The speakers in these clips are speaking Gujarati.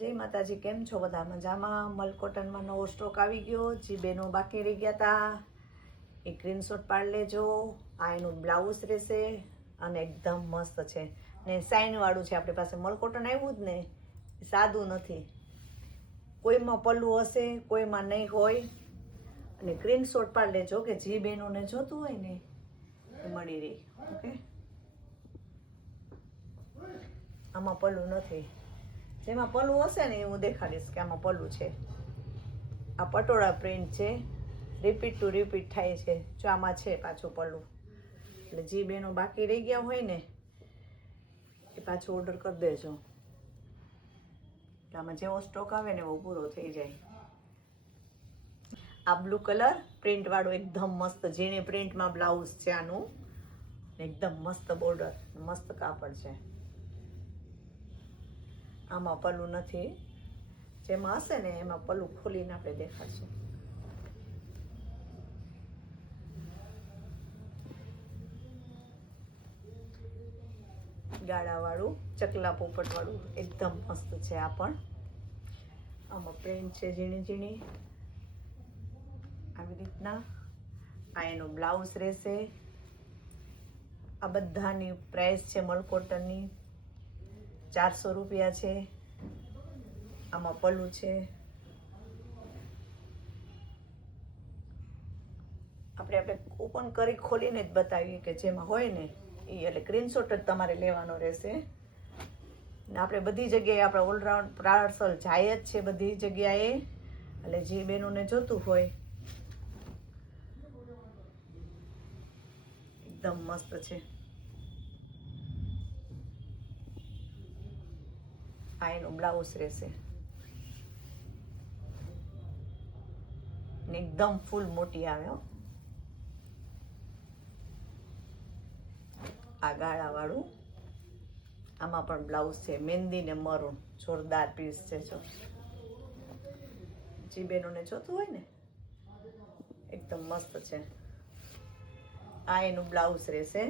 જય માતાજી. કેમ છો બધા? મજામાં? મલકોટનમાં નવો સ્ટોક આવી ગયો. જે બેનો બાકી રહી ગયા હતા એ સ્ક્રીનશોટ પાડી લેજો. આ એનું બ્લાઉઝ રહેશે અને એકદમ મસ્ત છે ને સાઇન વાળું છે. આપણી પાસે મલકોટન આવ્યું જ ને, સાદું નથી. કોઈમાં પલ્લું હશે, કોઈમાં નહીં હોય. અને સ્ક્રીનશોટ પાડી લેજો કે જે બેનોને જોતું હોય ને એ મળી રહી. ઓકે, આમાં પલ્લું નથી. જેમાં પલ્લું હશે ને એ હું દેખાડીશ કે આમાં પલ્લું છે. આ પટોળા પ્રિન્ટ છે, રિપીટ ટુ રિપીટ થાય છે. જો આમાં છે પાછું પલ્લું. એટલે જે બેનો બાકી રહી ગયા હોય ને એ પાછું ઓર્ડર કરી દેજો. આમાં જેવો સ્ટોક આવે ને એવો પૂરો થઈ જાય. આ બ્લુ કલર પ્રિન્ટ વાળું એકદમ મસ્ત ઝીણી પ્રિન્ટમાં બ્લાઉઝ છે આનું. એકદમ મસ્ત બોર્ડર, મસ્ત કાપડ છે. આમાં પલ્લું નથી. જેમાં હશે ને એમાં પલ્લું ખોલીને આપણે દેખાડશું. ગાળા વાળું ચકલા પોપટ વાળું એકદમ મસ્ત છે. આ પણ આમાં પ્રિન્ટ છે ઝીણી ઝીણી આવી રીતના. આ એનો બ્લાઉઝ રહેશે. આ બધાની પ્રાઇસ છે મલકોટનની 400 રૂપિયા છે. આમાં પલ્લું છે. આપણે ઓપન કરી ખોલીને જ બતાવીએ કે જેમાં હોય ને એ, એટલે સ્ક્રીનશોટ જ તમારે લેવાનો રહેશે. ને આપણે બધી જગ્યાએ આપણે ઓલરાઉન્ડ પાર્સલ જાય જ છે બધી જગ્યાએ. એટલે જે બેનોને જોતું હોય એકદમ મસ્ત છે. આ એનું બ્લાઉઝ રહેશે ને એકદમ ફૂલ મોટી આવે હો. આ ગાળા વાળું આમાં પણ બ્લાઉઝ છે મહેંદી ને મરૂન. જોરદાર પીસ છે. જો જે બેનોને જોતું હોય ને એકદમ મસ્ત છે. આ એનું બ્લાઉઝ રહેશે.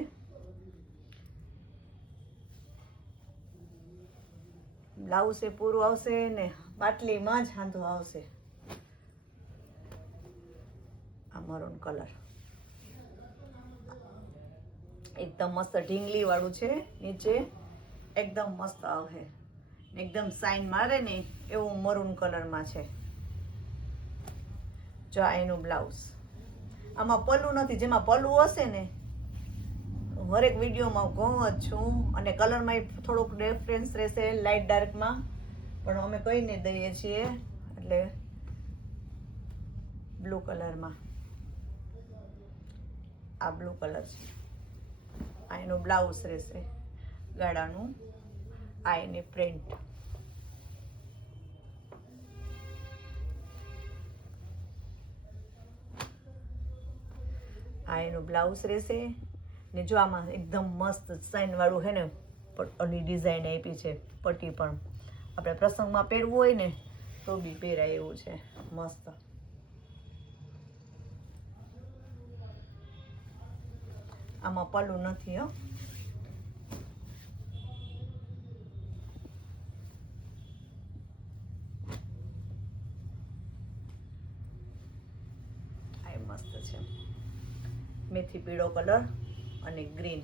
બ્લાઉઝ એ પૂરું આવશે ને પાટલીમાં જ હાંધો આવશે. આ મરૂન કલર એકદમ મસ્ત ઢીંગલી વાળું છે. નીચે એકદમ મસ્ત આવે, એકદમ સાઇન મારે ને એવું મરૂન કલરમાં છે. જો આ એનું બ્લાઉઝ. આમાં પલ્લું નથી. જેમાં પલ્લું હશે ને હરેક વિડીયોમાં કહું જ છું. અને કલરમાં થોડુંક ડિફરન્સ રહેશે લાઇટ ડાર્કમાં, પણ અમે કહીને દઈએ છીએ. એટલે બ્લુ કલરમાં આ બ્લુ કલર છે. આ એનું બ્લાઉઝ રહેશે ગાળાનું. આ એની પ્રિન્ટ. આ એનું બ્લાઉઝ રહેશે. ને જો આમાં એકદમ મસ્ત સાઇન વાળું છે ને ઓલી ડિઝાઇન આપી છે. પટ્ટી પણ આપણે પ્રસંગમાં પહેરવું હોય ને તો બી પહેરાય એવું છે. મસ્ત. આમાં પલ્લું નથી હો. આ મસ્ત છે. મેથી પીળો કલર અને ગ્રીન.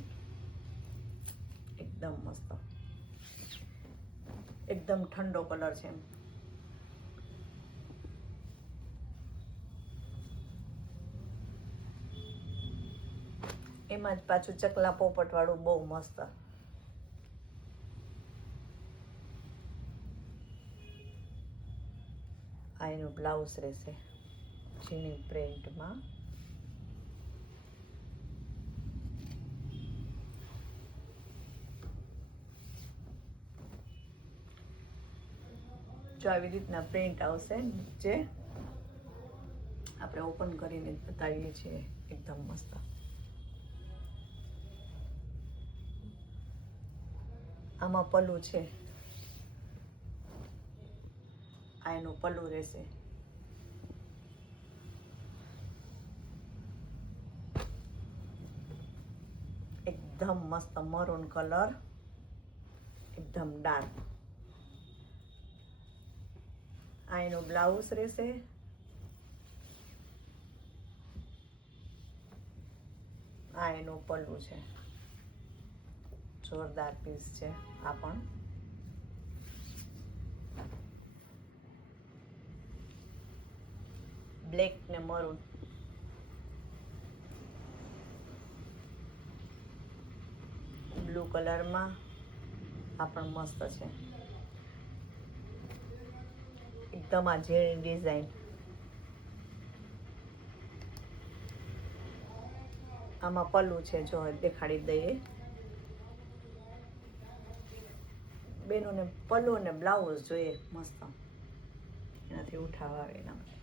એકદમ મસ્ત, એકદમ ઠંડો કલર છે. એમાં જ પાછું ચકલા પોપટ વાળું બહુ મસ્ત. આ એનું બ્લાઉઝ રહેશે ઝીણી પ્રિન્ટમાં. જો આવી રીતના પ્રિન્ટ આવશે. જે આપણે ઓપન કરીને બતાવીએ છીએ. એકદમ મસ્ત. આમાં પલ્લું છે. આ એનું પલ્લું રહેશે. એકદમ મસ્ત મરૂન કલર, એકદમ ડાર્ક. આ એનું બ્લાઉઝ રહેશે. આ એનું પલ્લું છે. જોરદાર પીસ છે આ પણ. બ્લેક ને મરૂન. બ્લુ કલરમાં આ પણ મસ્ત છે. એકદમ આ ઝીણી ડિઝાઇન. આમાં પલ્લું છે, જો દેખાડી દઈએ. બેનોને પલ્લું અને બ્લાઉઝ જોઈએ મસ્ત, એનાથી ઉઠાવ આવે એના માટે.